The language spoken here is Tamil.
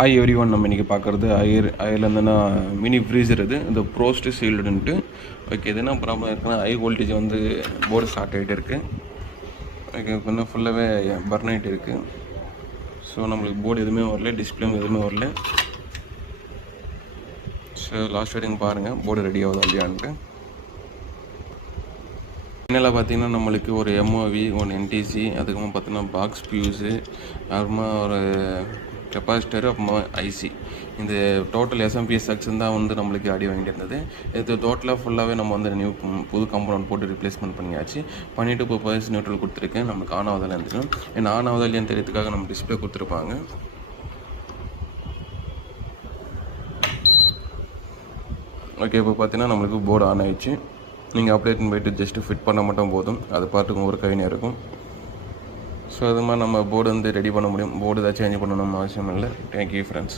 Hi every one. நம்ம இன்றைக்கி பார்க்குறது ஐர்லேருந்துன்னா மினி ஃப்ரீசர் இந்த ப்ரோஸ்ட்டு சீல்டுன்ட்டு. ஓகே, இது என்ன ப்ராப்ளம் இருக்குன்னா ஹை வோல்டேஜ் போர்டு ஷார்ட் ஆகிட்டு இருக்குது. ஓகே, இன்னும் ஃபுல்லாகவே பர்ன் ஆகிட்டு இருக்குது. ஸோ நம்மளுக்கு போர்டு எதுவுமே வரல, டிஸ்பிளேவும் எதுவுமே வரல. ஸோ லாஸ்ட் வரைக்கும் பாருங்கள் போர்டு ரெடி ஆகுது இல்லையான்ட்டு. ஃபைனலாக பார்த்தீங்கன்னா நம்மளுக்கு ஒரு எம்ஓவி, ஒன் என்டிசி, அதுக்கப்புறம் பார்த்தீங்கன்னா பாக்ஸ் ஃபியூஸு, அப்புறமா ஒரு கெப்பாசிட்டர், அப்புறமா ஐசி, இந்த டோட்டல் எஸ்எம்பிஎஸ் செக்ஷன் தான் நம்மளுக்கு அடி வாங்கிட்டு இருந்தது. இது டோட்டலாக ஃபுல்லாகவே நம்ம புது காம்பவுண்ட் போட்டு ரிப்ளேஸ்மெண்ட் பண்ணியாச்சு. பண்ணிவிட்டு இப்போ பர்ஸ் நியூட்ரல் கொடுத்துருக்கேன். நமக்கு ஆன் ஆகுதல் இருந்துடும். ஏன்னா ஆன் ஆகுதல் இல்லையான்னு தெரியறதுக்காக நம்ம டிஸ்பிளே கொடுத்துருப்பாங்க. ஓகே, இப்போ பார்த்தீங்கன்னா நம்மளுக்கு போர்டு ஆன் ஆயிடுச்சு. நீங்கள் அப்டேட்னு போய்ட்டு ஜஸ்ட்டு ஃபிட் பண்ண மட்டும் போதும், அது பாட்டுக்கும் ஒரு கைனே இருக்கும். ஸோ அது மாதிரி நம்ம போர்டு ரெடி பண்ண முடியும். போர்டு ஏதாச்சும் சேஞ்ச் பண்ணணும்னு அவசியம் இல்லை. Thank you friends.